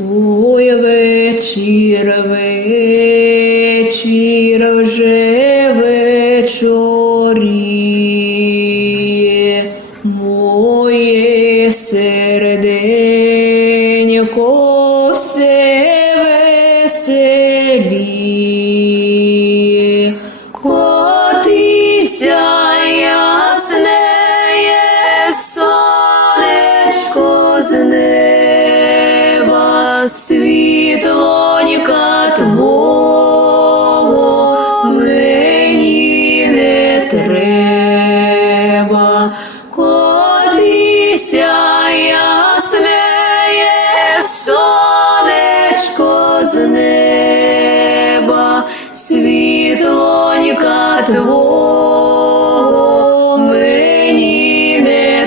Ой, вечір, вечір вже вечоріє, моє серденько все веселіє. Сонечко з неба,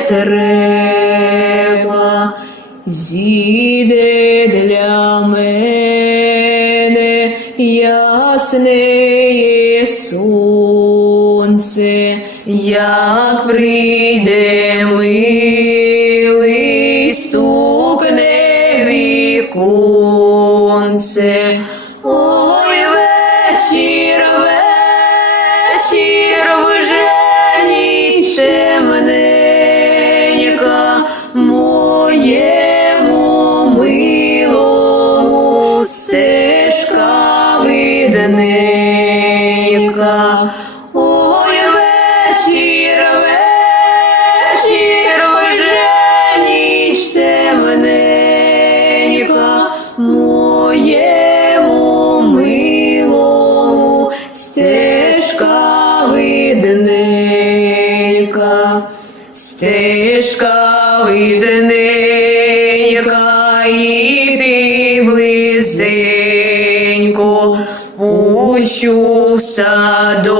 треба. Зійде для мене ясне сонце, як прийде милий стукне віконце. Видненька. Ой, вечір, вечір, вже ніч темненька, моєму милому стежка видненька, стежка видненька, в садочок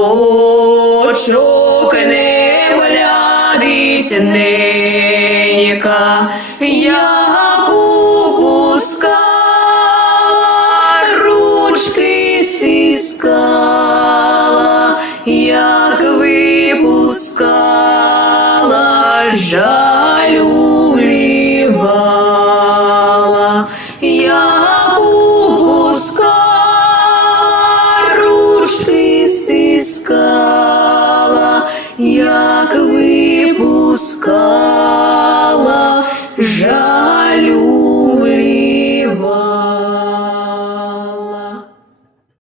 не глядить неяка. я так випускай.